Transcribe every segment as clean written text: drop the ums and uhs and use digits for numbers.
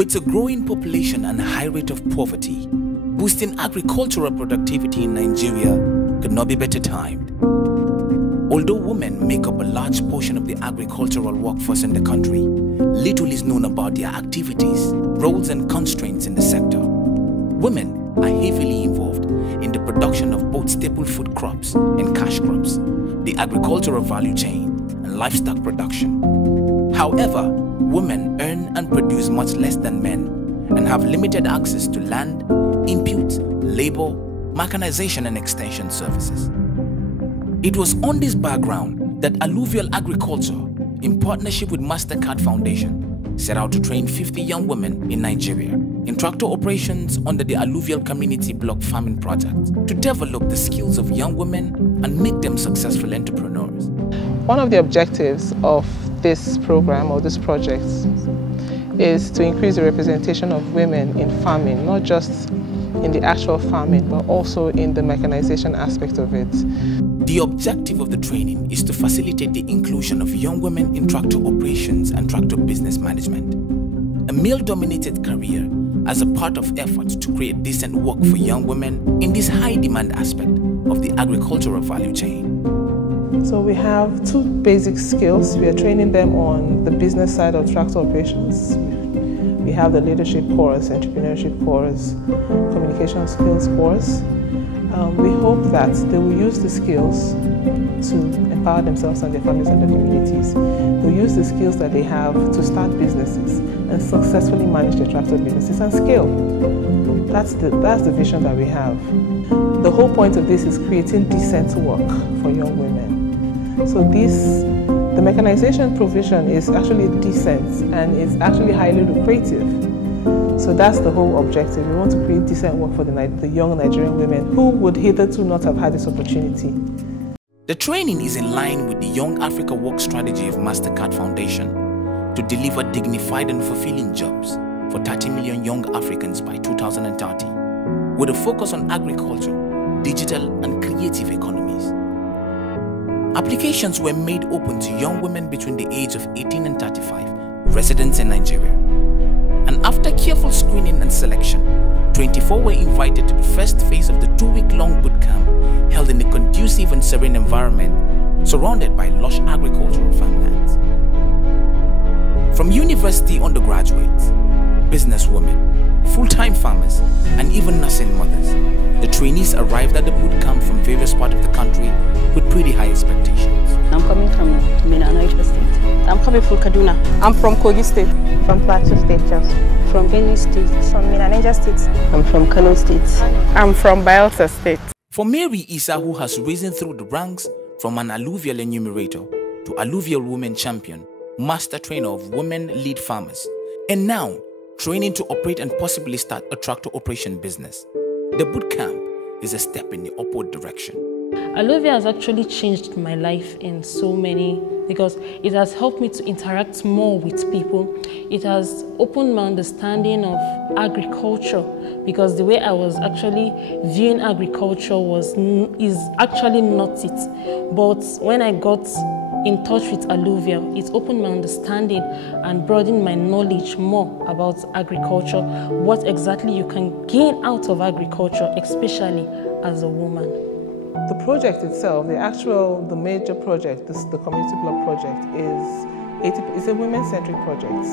With a growing population and a high rate of poverty, boosting agricultural productivity in Nigeria could not be better timed. Although women make up a large portion of the agricultural workforce in the country, little is known about their activities, roles and constraints in the sector. Women are heavily involved in the production of both staple food crops and cash crops, the agricultural value chain, and livestock production. However, women earn and produce much less than men and have limited access to land, input, labor, mechanization and extension services. It was on this background that Alluvial Agriculture, in partnership with Mastercard Foundation, set out to train 50 young women in Nigeria in tractor operations under the Alluvial Community Block Farming Project to develop the skills of young women and make them successful entrepreneurs. One of the objectives of this program or this project is to increase the representation of women in farming, not just in the actual farming, but also in the mechanization aspect of it. The objective of the training is to facilitate the inclusion of young women in tractor operations and tractor business management, a male-dominated career, as a part of efforts to create decent work for young women in this high-demand aspect of the agricultural value chain. So we have two basic skills. We are training them on the business side of tractor operations. We have the leadership course, entrepreneurship course, communication skills course. We hope that they will use the skills to empower themselves and their families and their communities. They'll use the skills that they have to start businesses and successfully manage their tractor businesses and scale. That's the vision that we have. The whole point of this is creating decent work for young women. So the mechanization provision is actually decent and it's actually highly lucrative. So that's the whole objective. We want to create decent work for the young Nigerian women who would hitherto not have had this opportunity. The training is in line with the Young Africa Work Strategy of Mastercard Foundation to deliver dignified and fulfilling jobs for 30 million young Africans by 2030, with a focus on agriculture, digital and creative economies. Applications were made open to young women between the age of 18 and 35, residents in Nigeria. And after careful screening and selection, 24 were invited to the first phase of the 2-week-long boot camp held in a conducive and serene environment surrounded by lush agricultural farmlands. From university undergraduates, businesswomen, full-time farmers, and even nursing mothers, the trainees arrived at the boot camp from various parts of the country with pretty high expectations. I'm coming from Niger State. I'm coming from Kaduna. I'm from Kogi State. From Plateau State, just. From Benue State. From Niger State. I'm from Kano State. I'm from Bayelsa State. For Mary Isa, who has risen through the ranks from an alluvial enumerator to alluvial women champion, master trainer of women-led farmers, and now training to operate and possibly start a tractor operation business, the boot camp is a step in the upward direction. Alluvial has actually changed my life in so many, because it has helped me to interact more with people. It has opened my understanding of agriculture, because the way I was actually viewing agriculture is actually not it. But when I got in touch with Alluvial, it opened my understanding and broadened my knowledge more about agriculture, what exactly you can gain out of agriculture, especially as a woman. The project itself, the major project, the community block project, is a women-centric project.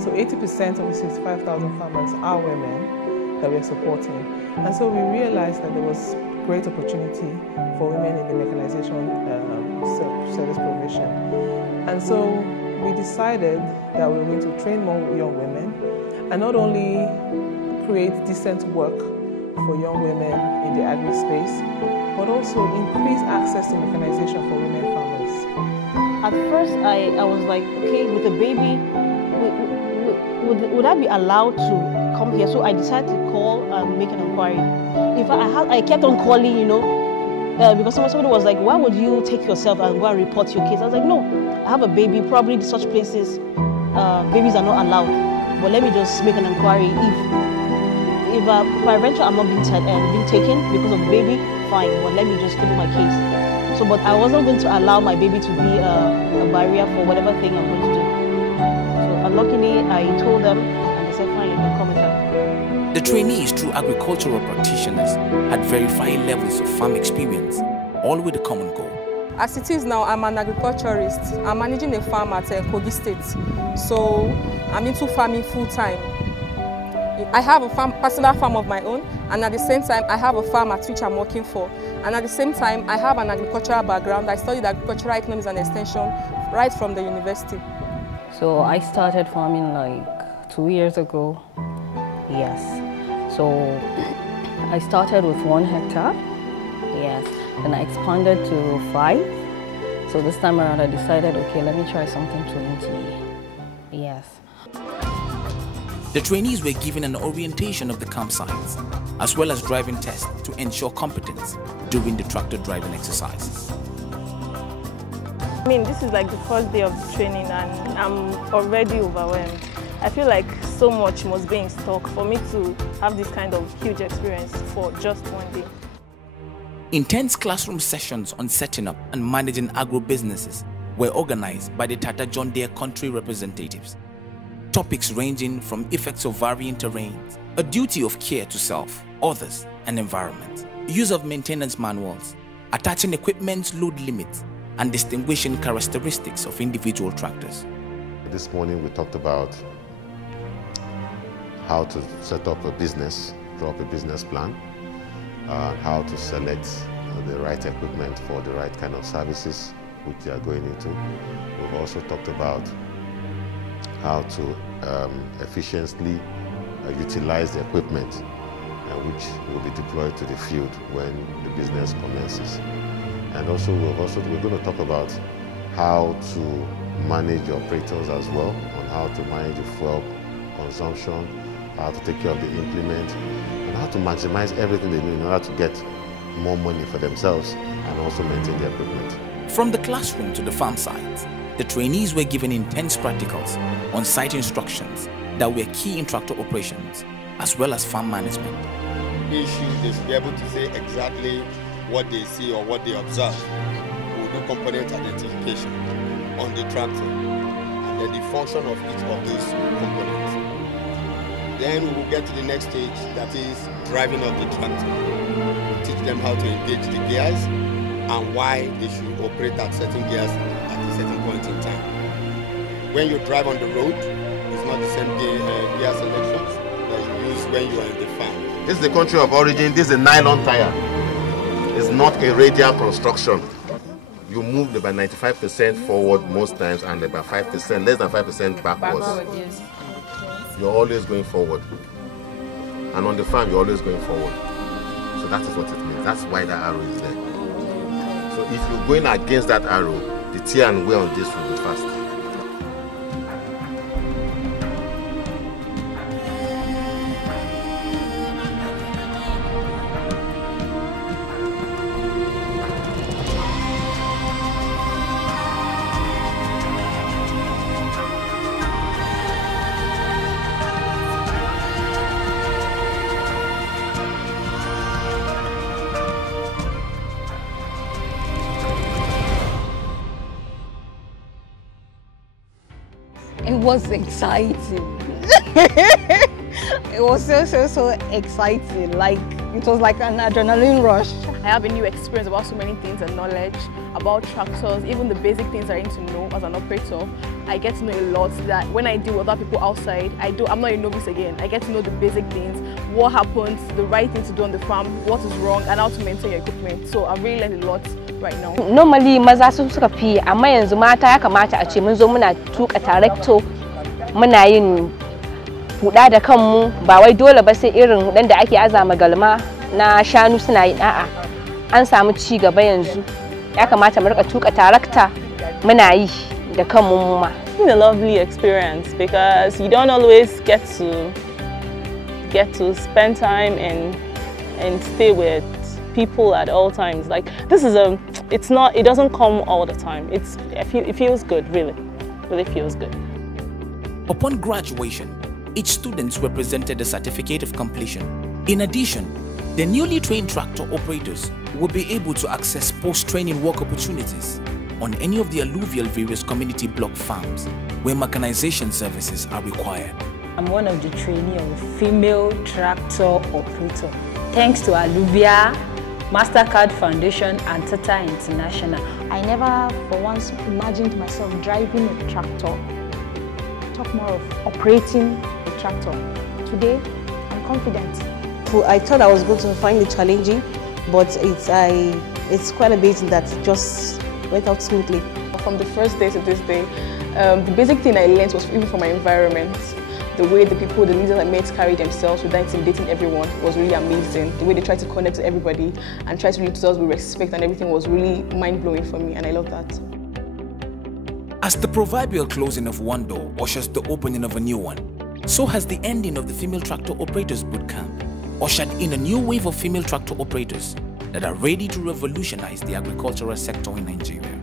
So 80% of the 65,000 farmers are women that we're supporting. And so we realized that there was great opportunity for women in the mechanization service provision. And so we decided that we were going to train more young women and not only create decent work for young women in the agri space, but also increase access to mechanization for women farmers. At first, I was like, okay, with a baby, would I be allowed to come here? So I decided to call and make an inquiry. In fact, I kept on calling, you know, because somebody was like, why would you take yourself and go and report your case? I was like, no, I have a baby. Probably in such places, babies are not allowed. But let me just make an inquiry. If by venture I'm not being taken because of the baby, fine, but let me just table my case. So, but I wasn't going to allow my baby to be a barrier for whatever thing I'm going to do. So, luckily, I told them, and they said, fine, you can come with her. The trainees, through agricultural practitioners, had verified levels of farm experience, all with a common goal. As it is now, I'm an agriculturist. I'm managing a farm at Kogi State. So I'm into farming full-time. I have a personal farm of my own, and at the same time, I have a farm at which I'm working for. And at the same time, I have an agricultural background. I studied agricultural economics and extension right from the university. So I started farming like 2 years ago. Yes. So I started with 1 hectare. Yes. Then I expanded to 5. So this time around I decided, okay, let me try something 20. Yes. The trainees were given an orientation of the campsites, as well as driving tests to ensure competence during the tractor driving exercises. I mean, this is like the first day of the training and I'm already overwhelmed. I feel like so much must be in stock for me to have this kind of huge experience for just 1 day. Intense classroom sessions on setting up and managing agro-businesses were organized by the Tata John Deere country representatives. Topics ranging from effects of varying terrains, a duty of care to self, others, and environment, use of maintenance manuals, attaching equipment's load limits, and distinguishing characteristics of individual tractors. This morning we talked about how to set up a business, draw up a business plan, how to select the right equipment for the right kind of services which they are going into. We've also talked about how to efficiently utilize the equipment which will be deployed to the field when the business commences. And also we're going to talk about how to manage the operators as well, on how to manage the fuel consumption, how to take care of the implement, and how to maximize everything they do in order to get more money for themselves and also maintain the equipment. From the classroom to the farm sites, the trainees were given intense practicals on site instructions that were key in tractor operations, as well as farm management. They should be able to say exactly what they see or what they observe. We'll do component identification on the tractor, and then the function of each of those components. Then we will get to the next stage, that is driving of the tractor. We'll teach them how to engage the gears and why they should operate at certain gears at a certain point in time. When you drive on the road, it's not the same gear selections that you use when you are in the farm. This is the country of origin. This is a nylon tire. It's not a radial construction. You move about 95% forward most times and about 5%, less than 5% backwards. Yes. You're always going forward. And on the farm, you're always going forward. So that is what it means. That's why that arrow is there. So if you're going against that arrow, the tear and wear on this will be fast. It was exciting. It was so exciting. Like, it was like an adrenaline rush. I have a new experience about so many things and knowledge about tractors, even the basic things I need to know as an operator. I get to know a lot that when I deal with other people outside, I'm not a novice again. I get to know the basic things, what happens, the right thing to do on the farm, what is wrong, and how to maintain your equipment. So I've really learned a lot right now. Normally maza su suka fi, amma yanzu mata ya kamata a ce mun zo muna tuka tarakto, muna yin huda da kanmu, ba wai dole ba sai irin hudan da ake azama galma na shanu suna yin a'a. An samu ci gaba yanzu. Ya kamata mu rika tuka tarakta muna yi da kanmu mu ma. It's a lovely experience because you don't always get to spend time and stay with people at all times. Like, this is it doesn't come all the time. It feels good, really feels good. Upon graduation, each student were presented a certificate of completion. In addition, the newly trained tractor operators will be able to access post-training work opportunities on any of the Alluvial various community block farms where mechanization services are required. I'm one of the trainees of female tractor operator. Thanks to Alluvial, Mastercard Foundation and Tata International. I never for once imagined myself driving a tractor. Talk more of operating a tractor. Today, I'm confident. I thought I was going to find it challenging, but it's quite a bit that just went out smoothly. From the first day to this day, the basic thing I learned was even from my environment. The way the people, the leaders I met carry themselves without intimidating everyone was really amazing. The way they try to connect to everybody and try to relate to us with respect and everything was really mind-blowing for me, and I love that. As the proverbial closing of one door ushers the opening of a new one, so has the ending of the Female Tractor Operators Bootcamp ushered in a new wave of female tractor operators that are ready to revolutionize the agricultural sector in Nigeria.